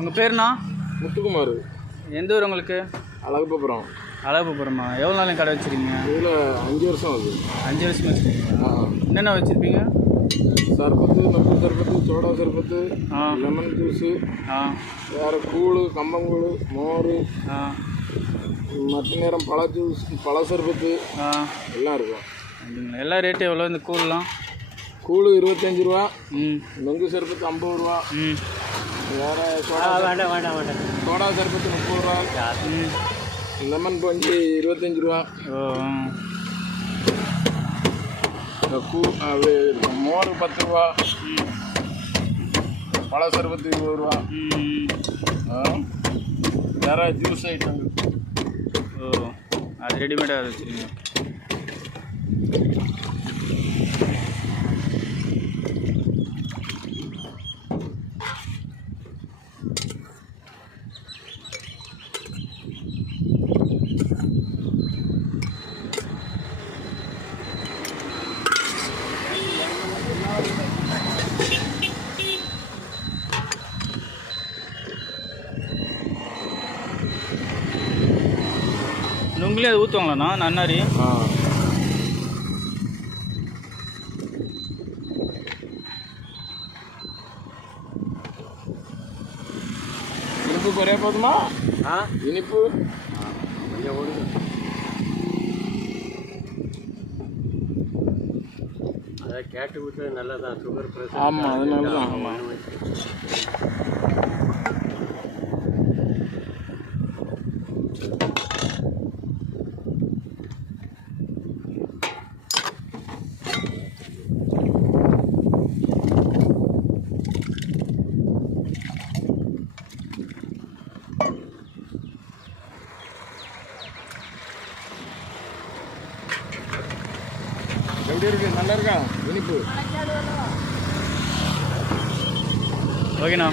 உங்கள் பேருண்ணா? முத்துக்குமார். எந்த ஊர் உங்களுக்கு? அழகப்பபுரம். அழகப்பபுரமா? எவ்வளோ நாள் கடை வச்சுருக்கீங்க? இதில் 5 வருஷம் ஆகுது. 5 வருஷம் வச்சுருக்கீங்களா? என்னென்ன வச்சுருப்பீங்க? சர்பத்து, நப்பு சர்பத்து, சோடா சர்பத்து, லெமன் ஜூஸு, வேறு கூழ், கம்பங்கூழ், மோர், மற்ற நேரம் பழ ஜூஸ், பழ சர்பத்து எல்லாம் இருக்கும். எல்லா ரேட்டு எவ்வளோ இந்த கூழ்லாம்? கூழ் 25 ரூபா, நொங்கு சர்பத்து 50 ரூபா, வேறு சோடா சர்பத்து 30 ரூபா, லெமன் பஞ்சு 25 ரூபா, மோர் 10 ரூபா, பழ சர்பத்து 20 ரூபா, வேறு ஜூஸ் ஐட்டம். அது ரெடிமேடாக வச்சுருக்கீங்க. நுங்கிலே அது ஊற்றுவாங்களாண்ணா நன்னாரி? இனிப்பு குறைய போதுமா? இனிப்பு கொஞ்சம் ஓடுது. அதை கேட்டு விட்டு நல்லதான் சுகர் ப்ரெஷர். ஆமாம், அதனால தான். ஆமாம். எப்படி இருக்கு? நல்லா இருக்கா இனிப்பு? ஓகேண்ணா.